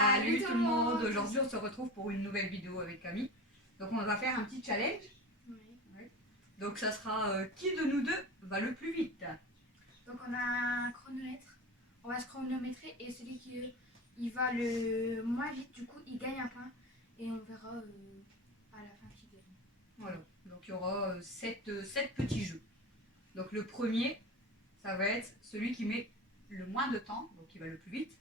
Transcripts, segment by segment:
Salut tout le monde, aujourd'hui on se retrouve pour une nouvelle vidéo avec Camille. Donc on va faire un petit challenge. Oui. Donc ça sera qui de nous deux va le plus vite. Donc on a un chronomètre, on va se chronométrer et celui qui il va le moins vite, du coup il gagne un point et on verra à la fin qui gagne. Voilà, donc il y aura 7 petits jeux. Donc le premier, ça va être celui qui met le moins de temps, donc qui va le plus vite,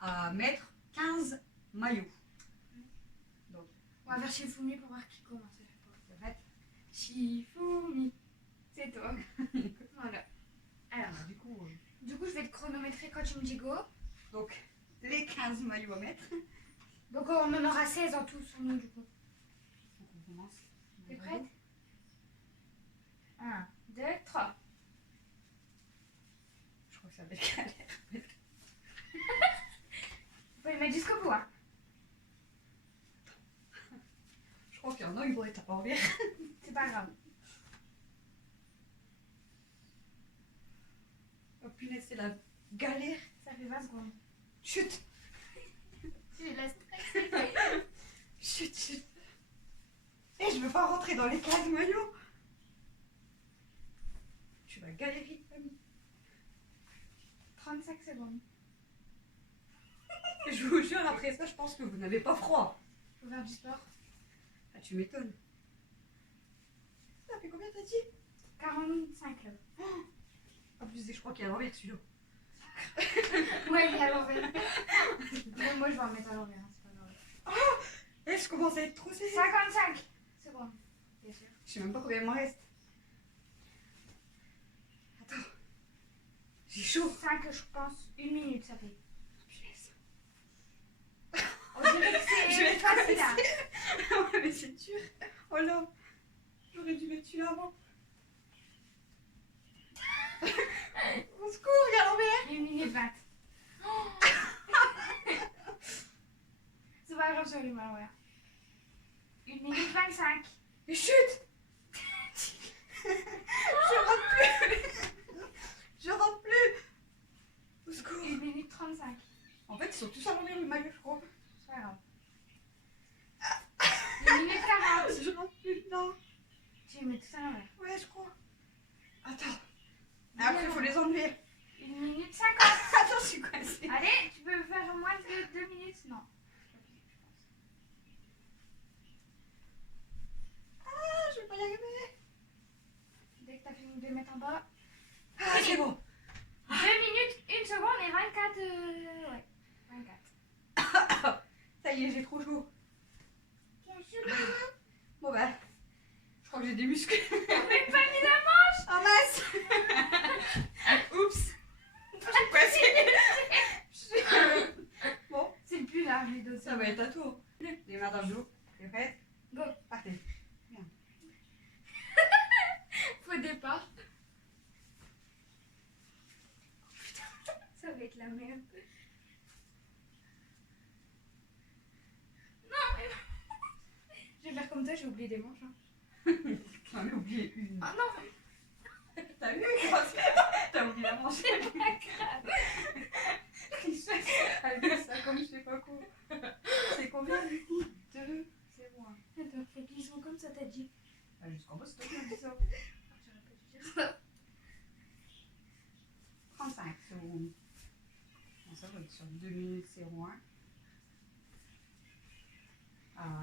à mettre 15 maillots. Donc, On va faire Shifumi pour voir qui commence à chaque fois. ça va être... Shifumi, c'est toi. Voilà. Alors, du coup, je vais te chronométrer quand tu me dis go. donc les 15 maillots à mettre. Donc on en aura 16 en tout sur nous du coup. Donc on commence. T'es prête? 1, 2, 3. Je crois que ça va être galère. Faut les mettre jusqu'au bout, hein. Je crois qu'il y en a, ils vont être à envers. C'est pas grave. Oh punaise, c'est la galère. Ça fait 20 secondes. Chut. Tu laisses stresser. Chut, chut. Et je veux pas rentrer dans les 15 maillots. Tu vas galérer, Camille. 35 secondes. Je vous jure, après ça, je pense que vous n'avez pas froid. Faut faire du sport. Ah, tu m'étonnes. Ça fait combien t'as dit? 45 là. En plus, je crois qu'il y a l'envers celui-là. Ouais, il est à l'envers. Mais moi je vais en mettre à l'envers, hein, c'est pas grave. Eh, je commence à être trop serrée. 55 secondes. Bien sûr. Je sais même pas combien il m'en reste. Attends. J'ai chaud. 5 je pense. 1 minute ça fait. Punaise. On dirait que Je vais c'est être facile là. Ouais, mais c'est dur. Oh là. J'aurais dû mettre celui-là avant. Au secours, il y a l'envers. 1 minute 20. C'est pas grave, j'aurais mal, ouais. 1 minute 25. Mais chut. Je rentre plus. Je rentre plus. Au secours. 1 minute 35. En fait, ils sont tous à l'envers le maillot, je crois. C'est pas grave. 1 minute 40. Je rentre plus dedans. Tu les mets tout à l'envers. Ouais, je crois. Attends. Après, il faut les enlever. 1 minute 50. Attends, je suis coincée. Allez, tu peux faire moins de 2 minutes? Non. Ah, je vais pas y arriver. Dès que t'as fini de les mettre en bas. Ah, c'est bon. 2 minutes, 1 seconde et 24. Ouais. 24. Ça y est, j'ai trop chaud. Bon bah, je crois que j'ai des muscles. Mais pas mis la manche. En masse. Oups. Je suis coincée. Bon, C'est le plus large les deux. ça va être à toi. Les mains dans le dos. T'es prête? Go. Partez. Faux départ. Ça va être la merde. Non mais... Je vais faire comme toi, j'ai oublié des manches. Hein. J'en ai oublié une. Ah non. T'as vu? T'as oublié la manche. C'est pas grave. Elle fait ça comme je sais pas quoi. C'est combien du coup? 2, 0, 1. Attends, faut qu'ils sont comme ça, t'as dit. Ah, jusqu'en bas, c'est toi qui m'as dit ça. J'aurais pas dû dire ça. 35 secondes. Bon, ça va être sur 2 minutes 01.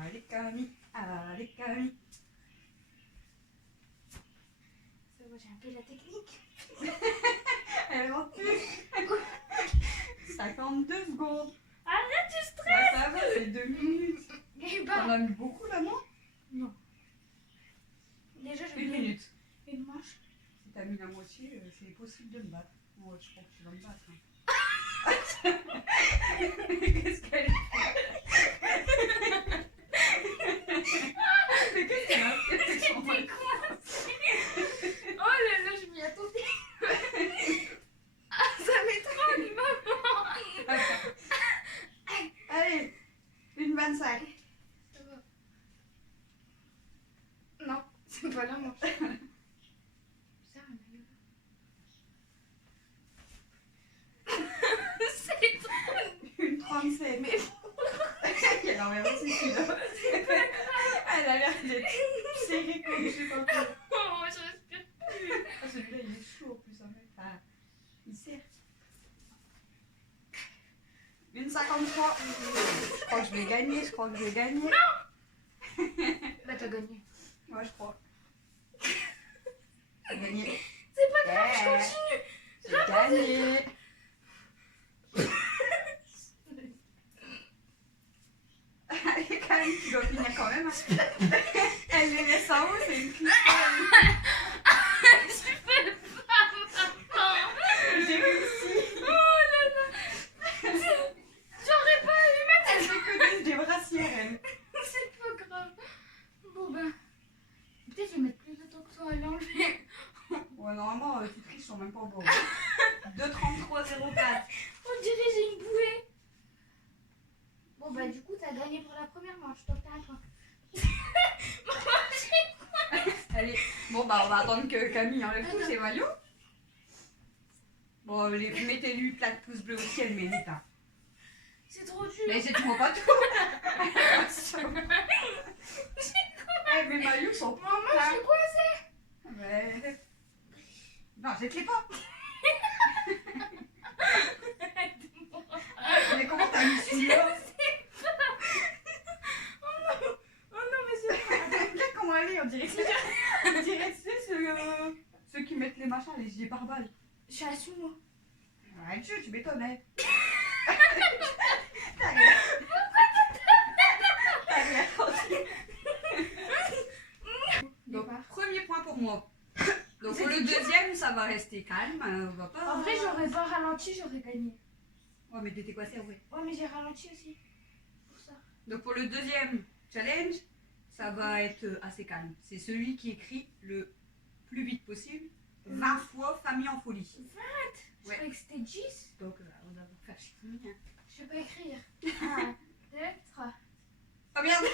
Allez Camille, allez Camille. Ça va, j'ai un peu la technique. Elle rentre plus. 52 secondes. Arrête, tu stresses. Bah, ça va, c'est 2 minutes. Eh On ben, a mis beaucoup là, non? non. Déjà, j'ai 1 oublié minute. une manche. Si t'as mis la moitié, c'est possible de me battre. Moi, je crois que tu vas me battre. Hein. Qu'est-ce qu'elle fait? Mais qu'est-ce qu'elle a fait? C'était coincé. Oh là là, je m'y attendais. Ah, ça m'étrangle, maman. Allez, une 25. Ça va. Non, c'est pas la manche. Ça, un maillot. C'est trop. Une 37. Mais Il serre. Une 53. Je crois que je vais gagner, Bah t'as gagné. Ouais, je crois. J'ai gagné. C'est pas grave, je Ouais. continue. J'ai gagné. Allez, quand même, tu dois finir quand même. Elle les laisse en haut, c'est une clip. Tu fais pas maman. J'ai réussi. Oh là là. J'aurais pas eu ma Elle fait que des brassières, elle. C'est pas grave. Bon ben. Peut-être je vais mettre plus de temps que toi à l'enlever. Ouais, normalement, tu triches, sont même pas beaux. 2,33,04. On dirait que j'ai une bouée. Bon bah du coup t'as gagné pour la première manche, donc t'as un point. Allez, bon, bah, on va attendre que Camille enlève tous ses maillots. Bon, mettez-lui plein de pouces bleus aussi, elle mérite. Hein. C'est trop dur. Mais j'ai toujours pas tout. Eh, mes maillots sont Maman, je suis coincée. Ouais. Non, jette-les pas. Mais comment t'as mis celui-là? Oh non mais c'est pas. Regarde comment elle est, on dirait que c'est ceux qui mettent les machins, les gilets pare-balles. Je suis à sumo. Ouais, tu m'étonnes, hein. Donc, premier point pour moi. Donc, pour le deuxième, ça va rester calme. On va pas... En vrai j'aurais pas ralenti, j'aurais gagné. Ouais, mais t'étais coincé, ouais. Ouais mais j'ai ralenti aussi. Pour ça. Donc, pour le deuxième challenge, ça va être assez calme. C'est celui qui écrit le plus vite possible 20 fois famille en folie. Je Ouais. croyais que c'était 10. Donc, on va faire chier. Je peux écrire. 1, 2, 3. Oh merde.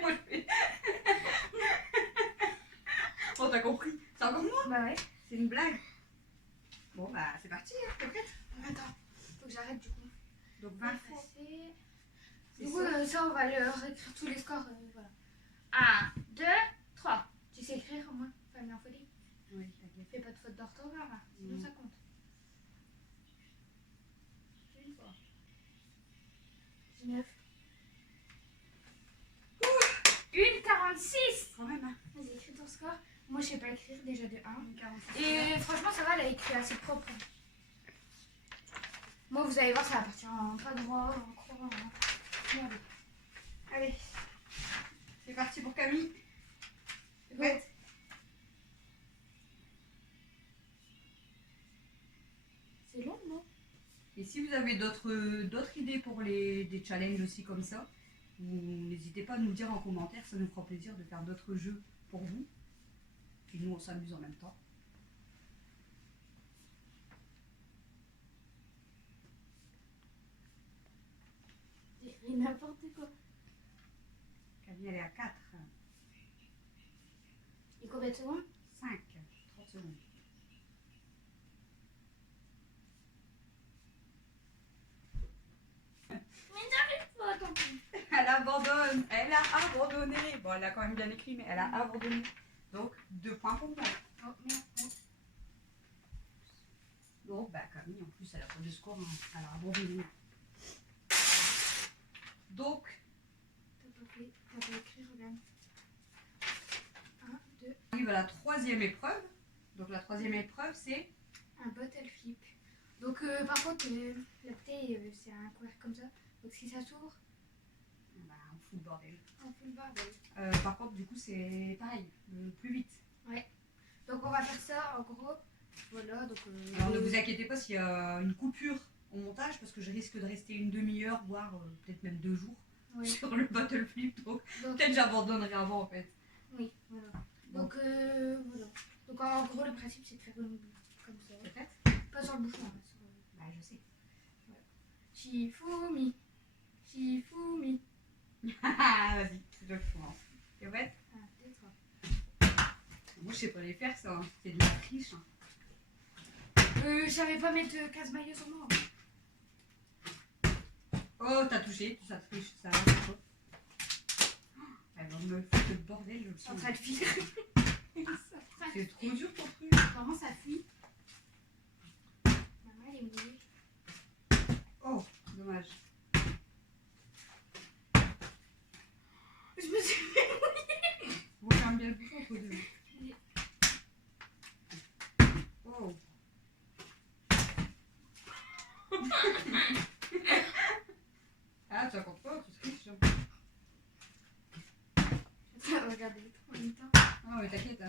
Moi, je fais... Bon, t'as compris. C'est encore moi. Bah ouais. C'est une blague. Bon, bah, c'est parti. Hein. T'es prête? Attends, faut que j'arrête du coup. Donc, 20 fois. Effacer. C'est Du coup, ça. ça on va le réécrire tous les scores. Voilà. 1, 2, 3. Tu sais écrire au moins, famille en folie. Oui, t'inquiète. Fais pas de faute d'orthographe, hein, sinon Mm. ça compte. Une fois. 19. 1,46. Quand même, hein. Vas-y, écris ton score. Moi, je sais pas écrire déjà de 1. 46. Et franchement, ça va, elle a écrit assez propre. Moi, vous allez voir, ça va partir en pas droit, en croix. Merde. Allez. C'est parti pour Camille. T'es Ouais. prête? C'est long, non? Et si vous avez d'autres idées pour des challenges aussi comme ça, n'hésitez pas à nous le dire en commentaire, ça nous fera plaisir de faire d'autres jeux pour vous. Et nous, on s'amuse en même temps. J'ai écrit n'importe quoi. Camille, elle est à 4, Et combien de secondes? 5, 30 secondes. Mais j'arrive pas, tant pis. Elle abandonne, elle a abandonné. Bon, elle a quand même bien écrit, mais elle a abandonné. Donc, 2 points pour moi. Oh merde. Oh. Donc, bah, Camille, en plus, elle a pas de score, hein. Elle a abandonné. Donc, T'as pas écrit, regarde. 1, 2. on arrive à la troisième épreuve. Donc, la troisième épreuve, c'est... Un bottle flip. Donc, par contre, la bouteille, c'est un couvercle comme ça. Donc, si ça s'ouvre, Bah, on fout le bordel. on fout le bordel. Par contre, du coup, c'est pareil, le plus vite. Donc, on va faire ça en gros. Voilà, donc. Alors, ne vous inquiétez pas s'il y a une coupure au montage, parce que je risque de rester une demi-heure, voire peut-être même 2 jours Oui. sur le battle flip. Donc, Donc, peut-être j'abandonnerai avant, en fait. oui, voilà. Donc, voilà. Donc, en gros, le principe, c'est de faire une comme ça. Peut-être. Pas sur le bouchon, hein, sur le... Bah, je sais. Shifumi. Shifumi. Vas-y, c'est toi qui commence. T'es prête? 1, 2, 3. Moi, je sais pas les faire, ça. Hein. C'est de la triche. Hein. Je savais pas mettre 15 maillots sur moi. Oh, t'as touché, ça triche, ça va, c'est quoi? Elle va me foutre le bordel, je le Je suis en sens. train de fuir. C'est trop dur ton truc. Comment ça fuit? mouillé. Oh, dommage. Je me suis fait mouiller. Referme bien le bouton entre deux. Oh. Ah, tu racontes pas, tu triches. Regardez le temps en même temps. Non, mais t'inquiète.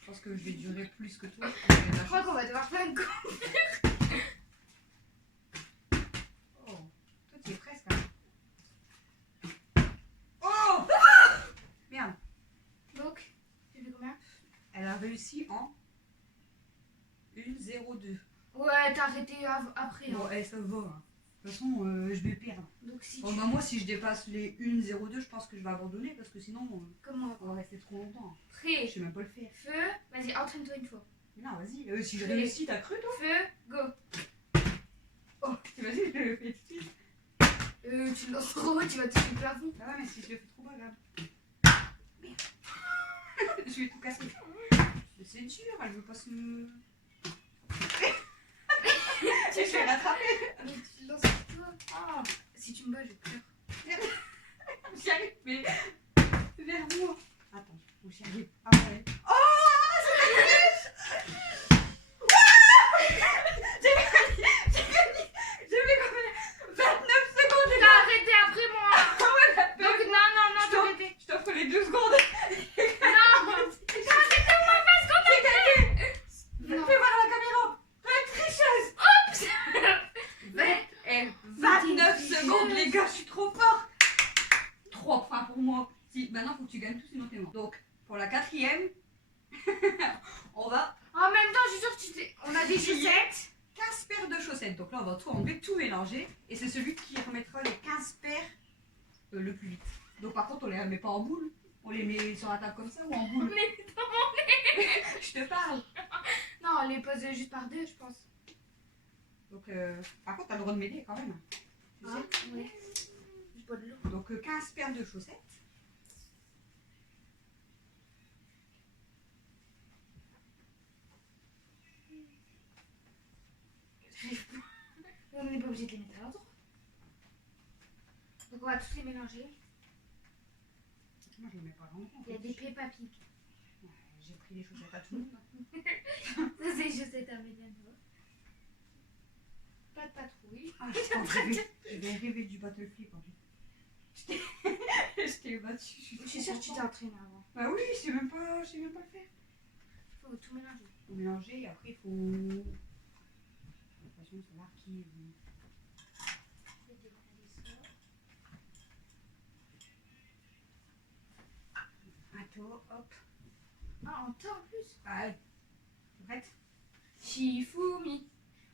Je pense que je vais durer plus que toi. Je crois qu'on va devoir faire une coupe. Oh, toi tu es presque. Hein. Oh merde. Donc, j'ai fait combien? Elle a réussi en 1-0-2. Ouais, t'as arrêté après. Bon, Hein. ça va. Hein. De toute façon, je vais perdre. Donc, si Bon, tu... bah, moi, si je dépasse les 1-0-2, je pense que je vais abandonner parce que sinon, Comment? on va rester trop longtemps. Je Prêt, sais même pas le faire. feu, vas-y, entraîne-toi une fois. Mais non, vas-y. Si je Prêt. réussis, t'as cru, toi? Feu, go. Oh, vas-y, je le fais tout de suite. Tu le lances trop haut, tu vas toucher le plafond. Ah ouais, mais si je le fais trop bas, regarde. Merde. Je vais tout casser. Mais c'est dur, elle veut pas se... Je vais l'attraper. Mais tu le lances sur toi. Ah, Si tu me bats, je pleure. j'y arrive, mais vers moi. Attends, faut j'y arrive. Ah ouais. Oh, c'est la flèche. J'ai gagné. J'ai fait combien? 29 secondes. T'as arrêté après moi. Ah ouais, la Donc, flèche. non, t'as arrêté. Je t'offre les 2 secondes. Non, t'as arrêté moi parce qu'on J'ai gagné. Non. Fais voir la caméra. Toi, tricheuse. Oups. 29 secondes, les gars, je suis trop fort. 3 points pour moi. Si, maintenant, faut que tu gagnes tout, sinon t'es mort. Donc, pour la 4e, on va En même temps, je suis sûre que tu t'es... On a des chaussettes. 15 paires de chaussettes. Donc là, on va tout enlever, tout mélanger. Et c'est celui qui remettra les 15 paires le plus vite. Donc, par contre, on les met pas en boule. On les met sur la table comme ça ou en boule. Mais dans mon nez. Je te parle. Non, on les pose juste par deux, je pense. Donc, par contre, t'as le droit de m'aider quand même. Tu sais. Ouais. Je bois de l'eau. Donc 15 paires de chaussettes. On n'est pas obligé de les mettre à l'endroit. Donc on va tous les mélanger. Moi je les mets pas à l'endroit. Il y a des Peppa Pig. Ouais, j'ai pris les chaussettes à tout le monde. Ça c'est les chaussettes à Méliano. Pas de patrouille. Ah, je vais rêver du battle flip en fait. Je t'ai battu. Je suis sûre que tu t'es entraîné avant. Bah oui, je sais même pas le faire. Il faut tout mélanger. Il faut mélanger et après il faut. J'ai l'impression de savoir qui. Attends, hop. Ah, en temps en plus. Ah, t'es prête? Shifumi.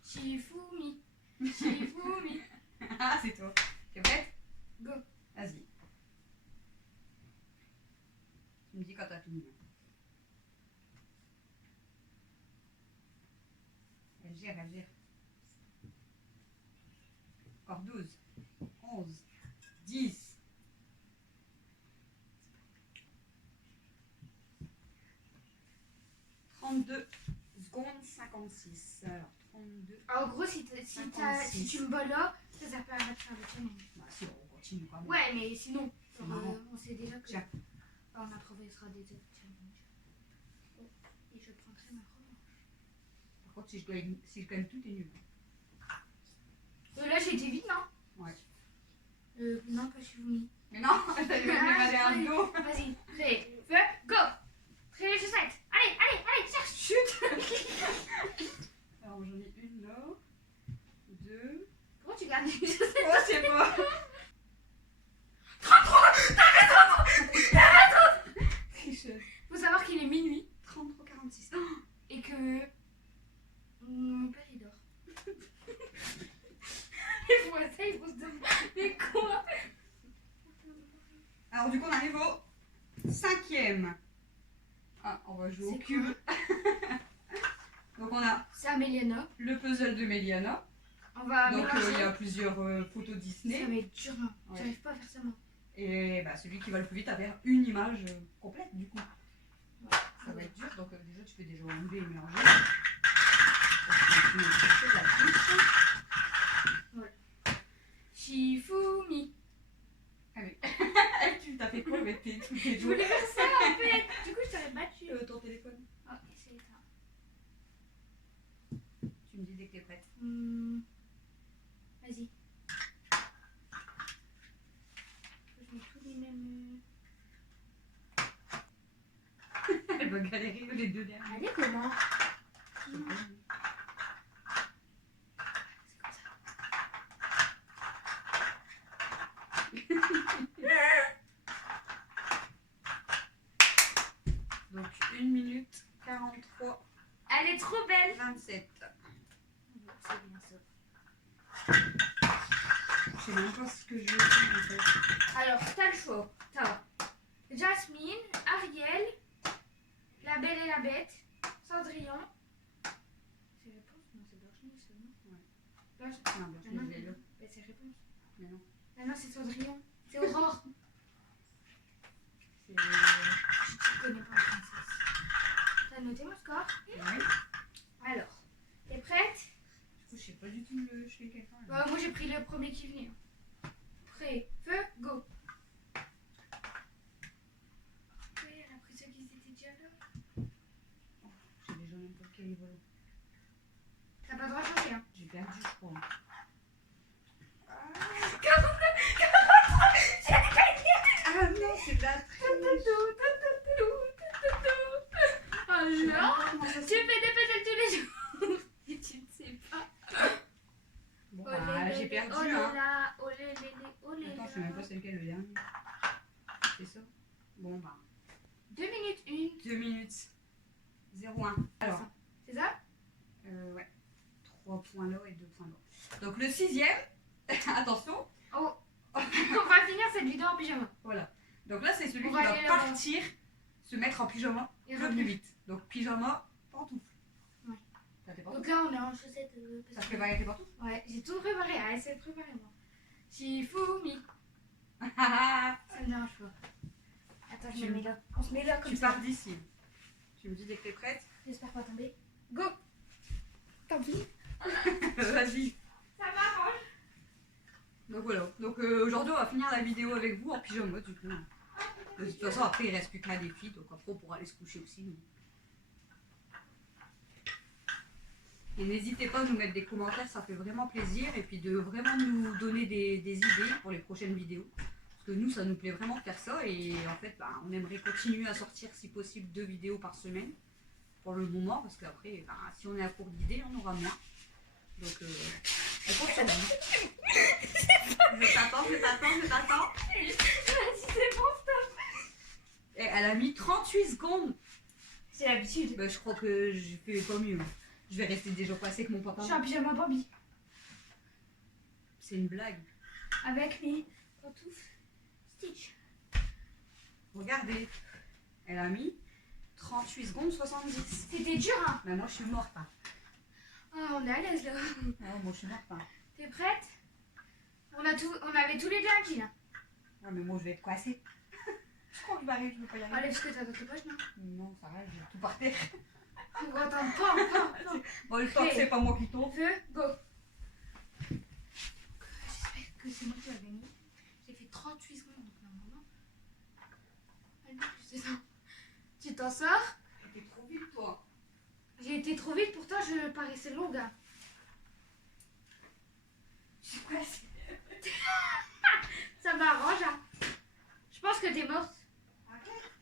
Shifumi. Shifumi. Ah, c'est toi. T'es prête? Go. Vas-y. Tu me dis quand t'as fini. Elle gère, elle gère. Encore 12, 11, 10. « 32 secondes 56. Alors, 32. En gros, si tu me bats là, ça sert pas à rien de faire le challenge. Bah, si, on continue quand même. Ouais, mais sinon, C'est marrant. on sait déjà que Tiens. on improvisera des autres challenges. Oh, et je prendrai ma revanche. Par contre, si je gagne tout, t'es nul. Là, j'ai été vite, non? Ouais. Non, pas Shifumi. Mais non, t'as dû aller un dos. Vas-y, prêt, feu, go! Prêt les chaussettes. Allez, cherche. Chut. Alors, j'en ai une là. 2. Pourquoi tu gardes les chaussettes? Oh, c'est moi. 33! T'as raison! Tricheuse. Faut savoir qu'il est minuit 33-46. et que mon père il dort. Ils voient ça, ils vont se demander mais quoi? Alors, du coup, on arrive au 5e. Ah, on va jouer au C'est cube. Donc, on a C'est Améliana. le puzzle de Méliana. On va Donc, il mélanger. y a plusieurs photos Ça Disney. va être dur, hein. Ouais. J'arrive pas à faire ça moi. Et bah, celui qui va le plus vite à faire une image complète, du coup. ça va être dur. Donc déjà, tu fais déjà enlever et mélanger. Parce que tu mets chercher de la touche. Shifumi. Ah oui. Tu t'as fait quoi avec tous tes Je doigts? voulais faire ça en fait. Du coup, je t'aurais battu. Ton téléphone. Ok, c'est ça. Tu me dis dès que t'es prête. Vas-y. Je mets tous les mêmes. Elle va galérer les deux derniers. Allez, comment? Je sais pas. Donc 1 minute 43 Elle est trop belle. 27. C'est bien ça. Je sais même pas ce que je veux dire en fait. Alors, t'as le choix. T'as Jasmine, Ariel, La Belle et la Bête, Cendrillon. C'est réponse? Non, c'est Blanche-Neige seulement. Ouais. Blanche. Non, bien, je me disais là. Ben, c'est réponse. Mais non. Ah non, c'est Cendrillon. C'est Aurore. C'est. Je connais pas la princesse. T'as noté mon score? Ouais. Alors, t'es prête? Du coup, je sais pas du tout le chez quelqu'un. là. Moi, j'ai pris le premier qui venait. Prêt, feu, go. Ouais, elle a pris ceux qui étaient déjà là. J'ai déjà même pas quel niveau. T'as pas le droit de changer, hein. J'ai perdu, je crois. Ah non, c'est de la triche. Alors, tu fais des puzzles tous les jours. Et tu ne sais pas. Bon, bah, j'ai perdu, Oh hein. là, oh là, oh là. Attends, je sais même pas c'est lequel le dernier. C'est ça? Bon, bah. 2 minutes 1. 2 minutes. 0-1. Alors, C'est ça? ouais. 3 points là et 2 points là. Donc, le 6e, attention. Oh. On va finir cette vidéo en pyjama. Voilà. Donc là, c'est celui On qui va va aller là-bas. partir, se mettre en pyjama Et le plus revenir. vite. Donc, pyjama, pantoufle. Ouais. T'as tes pantoufles? Donc là, on est en chaussettes. T'as préparé tes pantoufles? Ouais, j'ai tout préparé. Allez, c'est préparé, moi. Shifumi. Tu Ça me dérange pas. Attends, je me mets là. On se met là comme ça. pars d'ici. Tu me dis dès que t'es prête? J'espère pas tomber. Go. Tant pis. Vas-y. Ça m'arrange. Donc voilà. Donc aujourd'hui, on va finir la vidéo avec vous en pyjama du coup. De toute façon, après, il reste plus que la des filles. Donc après, on pourra aller se coucher aussi. Mais... Et n'hésitez pas à nous mettre des commentaires, ça fait vraiment plaisir. Et puis de vraiment nous donner des idées pour les prochaines vidéos. Parce que nous, ça nous plaît vraiment de faire ça. Et en fait, bah, on aimerait continuer à sortir si possible 2 vidéos par semaine. Pour le moment, parce qu'après, bah, si on est à court d'idées, on aura moins. Donc, on compte sur vous. Je t'attends. Vas-y, c'est bon, stop. Et elle a mis 38 secondes. C'est l'habitude. Bah, je crois que je fais pas mieux. Je vais rester des jours passés avec mon Je papa. suis en pyjama Bambi. C'est une blague. Avec mes pantoufles Stitch. Regardez. Elle a mis 38 secondes 70. C'était dur, hein. Mais moi, je suis morte. Hein. Ah, on est à l'aise là. Ah, moi, je suis morte. Hein. T'es prête? On avait tous les deux un jean. Ah, mais moi, je vais être coincée. Je crois que je vais arriver, je peux pas y arriver. Allez, parce que t'as dans tes poches, non? Non, ça va, je vais tout par terre. On va attendre pas. Bon, le temps que c'est pas moi qui tombe. Feu, go. J'espère que c'est moi qui va gagner. J'ai fait 38 secondes, donc normalement. Allez, plus de ça. Tu t'en sors? T'es trop vite, toi. J'ai été trop vite, pourtant je paraissais longue. Hein. Je suis coincée. Ça m'arrange. Hein. Je pense que t'es morte. Arrête.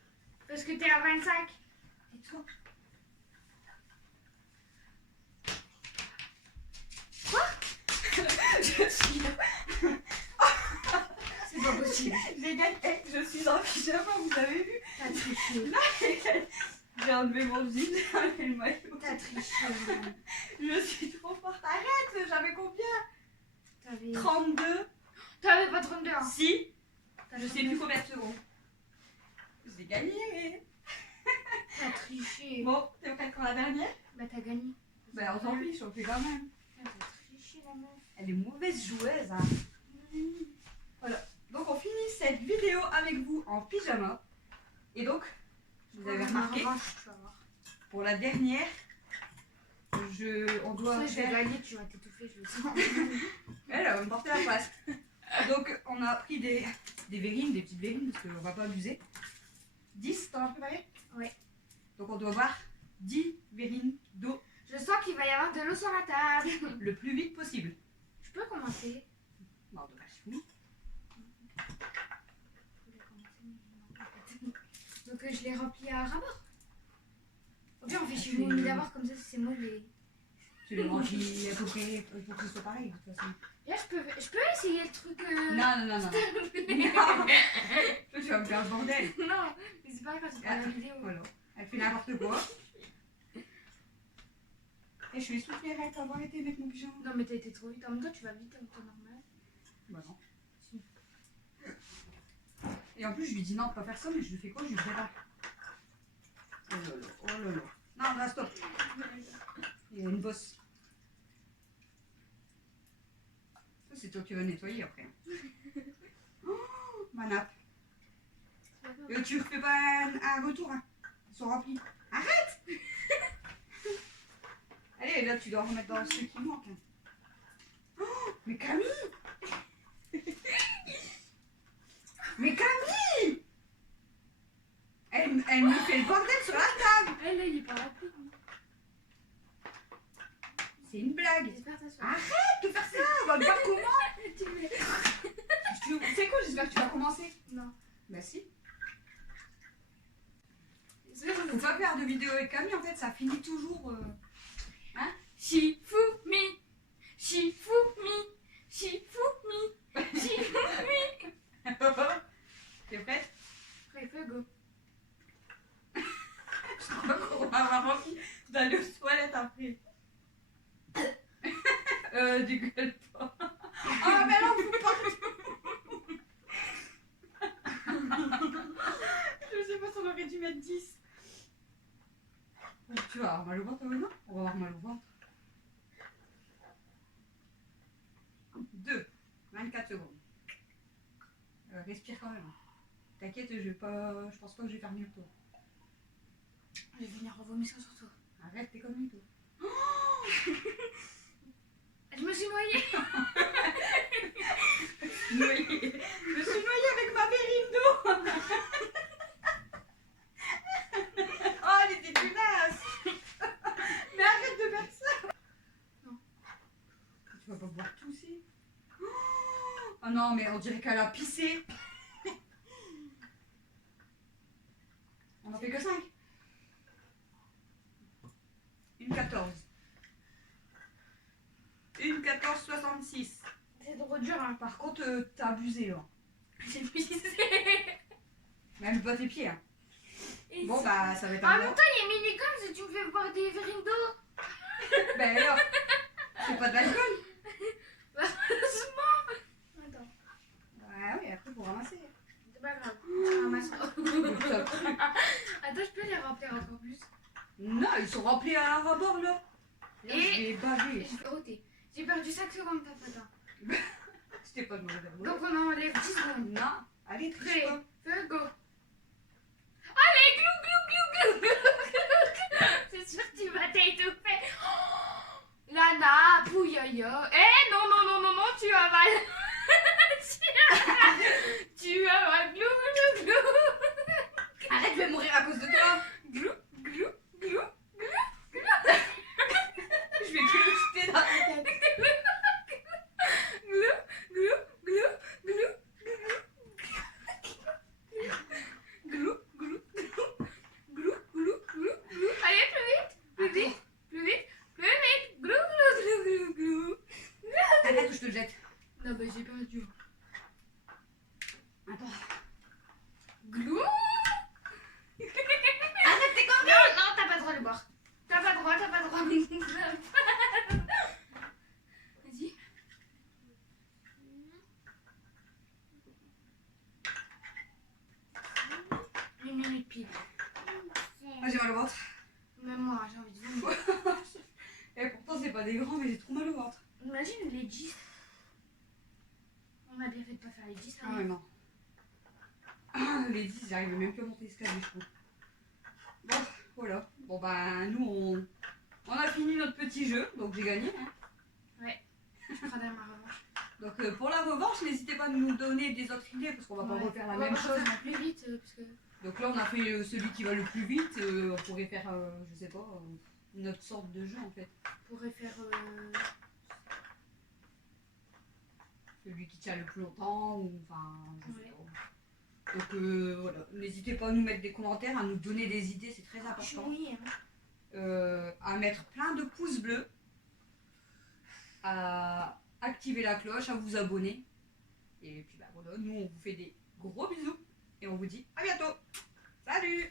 Parce que t'es à 25. Et toi? Je suis là. C'est pas possible. J'ai gagné. Je suis en pyjama, vous avez vu? T'as triché. J'ai enlevé mon jean, j'ai enlevé le maillot. T'as triché. Je suis trop forte. Arrête, j'avais combien? T'avais 32. T'avais pas 32 ans. Si. T'as Je sais plus combien de secondes. J'ai gagné. T'as triché. Bon, t'es prête pour la dernière? Bah t'as gagné. Ben on s'en fiche, on fait quand même. T'as triché la meuf. Elle est mauvaise joueuse, hein. Voilà. Donc on finit cette vidéo avec vous en pyjama. Et donc, Vous avez remarqué? En revanche, tu vas voir. Pour la dernière, on doit Ça, je vais faire... gagner, tu vas t'étouffer, je le sens. Elle va me porter la face. Donc, on a pris des verrines, des petites verrines, parce qu'on va pas abuser. 10, t'en as préparé? Ouais. Donc, on doit boire 10 verrines d'eau Je sens qu'il va y avoir de l'eau sur la table. le plus vite possible. Je peux commencer? Non, de oui. Donc je les remplis à rabord. Ou bien on fait chez nous d'abord, comme ça c'est moi les... Tu les remplis à peu près pour que ce soit pareil de toute façon. Là je peux essayer le truc... Non. Non. Toi, tu vas me faire un bordel. Non, mais c'est pas grave, c'est pas la vidéo. Voilà. Elle fait n'importe quoi. Et je suis essoufflée, arrête d'avoir été mettre mon pyjama. Non mais t'as été trop vite, en même temps tu vas vite en temps normal. Bah non. Si. Et en plus je lui dis non de pas faire ça, mais je lui fais quoi? Je lui prépare. Oh là là, oh là là. Non, là stop. Il y a une bosse. Ça c'est toi qui vas nettoyer après. Oh, ma nappe. Et tu refais pas un retour, hein. Ils sont remplis. Arrête. Allez, là tu dois remettre dans ceux qui manquent. Hein. Oh, mais Camille. Mais Camille! Elle me fait le bordel sur la table! Elle là il est pas rapide. C'est une blague! J'espère que ça soit... Arrête de faire ça! On va voir comment! C'est quoi? J'espère que tu vas commencer? Non. Bah si. Faut pas faire de vidéo avec Camille, en fait, ça finit toujours... Hein? Shifumi, Shifumi, Shifumi, Shifumi. T'es prête? Prêt, feu, go. Je crois qu'on va avoir envie d'aller aux toilettes après. Dégueule pas. Ah, mais non, faut pas. Je sais pas si on aurait dû mettre 10. Tu vas avoir mal au ventre maintenant? On va avoir mal au ventre. 2, 24 secondes. Respire quand même. T'inquiète, je pense pas que je vais faire mieux que toi. Je vais venir revomir ça sur toi. Arrête, t'es comme lui, toi. Je me suis noyée. Je me suis noyée avec ma verrine d'eau. Oh, elle est dégueulasse. Mais arrête de faire ça. Non. Tu vas pas boire tout aussi. Oh non, mais on dirait qu'elle a pissé. On en fait que 5. Une 14. Une 14,66. C'est trop dur, hein. Par contre, t'as abusé là. J'ai pissé. Même pas tes pieds. Hein. Et Bon, c'est- bah, ça va être En un même bon. temps, il est mini comme si tu me fais boire des verrines d'eau. Ben alors, c'est pas de l'alcool. Heureusement. Attends, Ouais, oui, après, faut ramasser. c'est pas grave. Je ramasse. Top. Attends, je peux les remplir encore plus. Non, ils sont remplis à rebord là. Là, Et- je vais baver. Je vais ôter. J'ai perdu 5 secondes, papa. C'était pas de mauvais verre. Donc on enlève 10 secondes. Non, allez, triche Prêt, pas. feu, go. Allez, glou, glou, glou, glou, glou. C'est sûr que tu vas t'étouffer. Oh, Lana, pouyoyo. Eh, non, non, non, non, non, tu avales. Tu avales, glou, glou, glou. Arrête, je vais mourir à cause de toi. Glou, glou, glou. Je vais te le jeter dans la tête. Glou, glou, glou, glou. Glou, glou, glou. Glou, glou, glou, glou. Allez, plus vite, plus vite, plus vite, plus vite. Glou, glou, glou, glou, glou. Arrête ou je te le jette. Non, bah j'ai perdu. Attends. Glou. Arrête, t'es con. Non, non, t'as pas le droit de boire. T'as pas le droit, t'as pas le droit. Vas-y. Une minute pile. Moi, j'ai mal au ventre. Même moi, j'ai envie de vomir. Et pourtant, c'est pas des grands, mais j'ai trop mal au ventre. Imagine les 10. On a bien fait de pas faire les 10. Ah ouais, non. Ah, les 10, j'arrive même plus à monter l'escalier, je trouve. Voilà. Bon ben nous on a fini notre petit jeu, donc j'ai gagné. Hein. Je prendrai ma revanche. Donc pour la revanche, n'hésitez pas à nous donner des autres idées parce qu'on va pas refaire la même chose. Plus vite parce que... Donc là on a fait celui qui va le plus vite. On pourrait faire, je sais pas, une autre sorte de jeu en fait. On pourrait faire... Celui qui tient le plus longtemps ou enfin je sais Ouais. pas. Donc voilà, n'hésitez pas à nous mettre des commentaires, à nous donner des idées, c'est très Je suis important. mouillée. À mettre plein de pouces bleus, à activer la cloche, à vous abonner. Et puis bah voilà, nous on vous fait des gros bisous et on vous dit à bientôt. Salut!